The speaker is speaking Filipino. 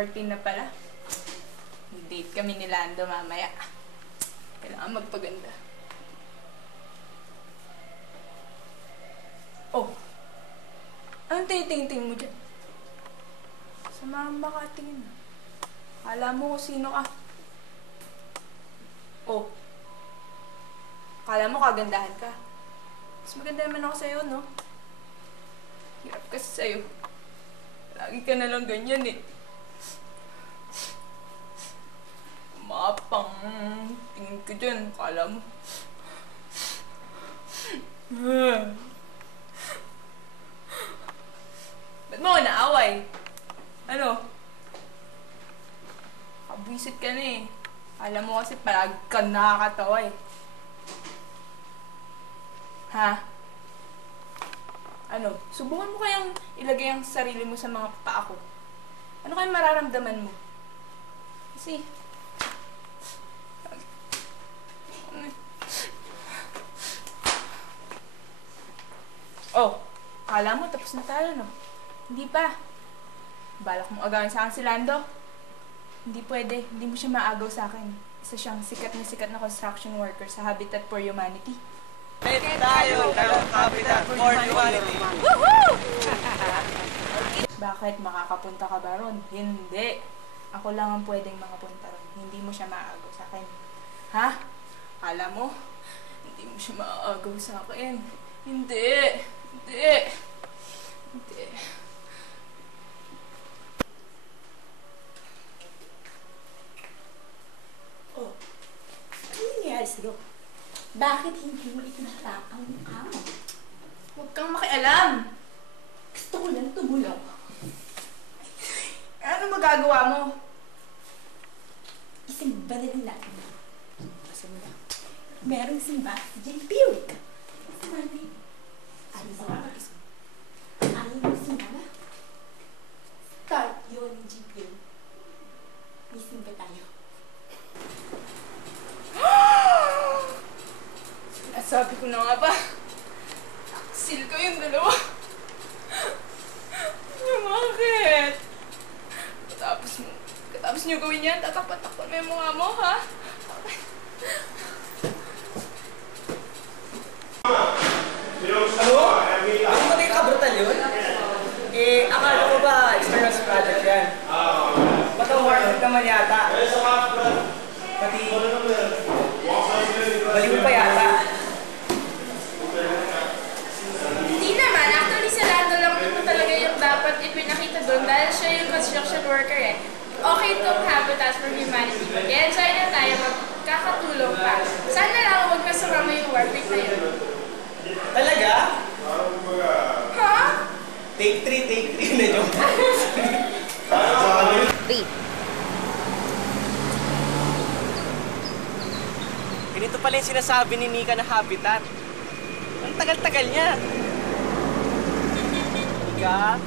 14 na pala. Date kami ni Lando mamaya. Kailangan magpaganda. Oh! Anong tinitingting mo dyan? Sa mama ka tingin. Akala mo kung sino ka. Oh! Akala mo kagandahan ka. Mas maganda naman ako sa'yo, no? Hirap kasi sa'yo. Lagi ka na lang ganyan eh. Mapang tingin ko dyan. Akala mo. Ba't mo ako naaway? Ano? Kabwisit ka na eh. Alam mo kasi palagi ka nakakatawa eh. Ha? Ano? Subukan mo kayang ilagay ang sarili mo sa mga paa ko. Ano kayang mararamdaman mo? Kasi... Oh, akala mo tapos na tayo, no? Hindi pa. Balak mo agawin sa akin si Lando? Hindi pwede. Hindi mo siya maagaw sa akin. Isa siyang sikat na construction worker sa Habitat for Humanity. Tayo ng Habitat for Humanity! Woohoo! Bakit? Makakapunta ka ba ron? Hindi. Ako lang ang pwedeng makapunta ron. Hindi mo siya maagaw sa akin. Ha? Alam mo? Hindi mo siya maagaw sa akin. Hindi. Hindi. Hindi. Oh, ano nangyayari sa'yo? Bakit hindi mo itinatap ang mukha mo? Huwag kang makialam. Gusto ko lang tumulong. Ano magagawa mo? Isimba na din natin. Basta mo na. Merong simba si J. Piwik. Sa mami. Ayaw mo mag-isip. Ayaw mo simba na. Start yun, J. Piwik. May simba tayo. Sabi ko na nga ba? Taksil ko yung dalawa. Bakit? Katapos niyo gawin yan, tatakpan-takpan mo yung mukha mo, ha? Ano? Ano ba kayo kabrutal yun? Eh, akala ko ba experience project yan? Ba't ang worth it naman yata? Pati, baliw pa yata. Hindi naman. Actually, si Lando lang ito talaga yung dapat ipinakita doon dahil siya yung construction worker eh. Okay itong Habitat for Humanity. Kaya enjoy na tayo, magkakatulong pa. Sana lang huwag ka sumama yung work week na yun. Talaga? Ha? Take 3 na joke. Ganito pala yung sinasabi ni Nika na habitat. Ang tagal-tagal niya. Nika?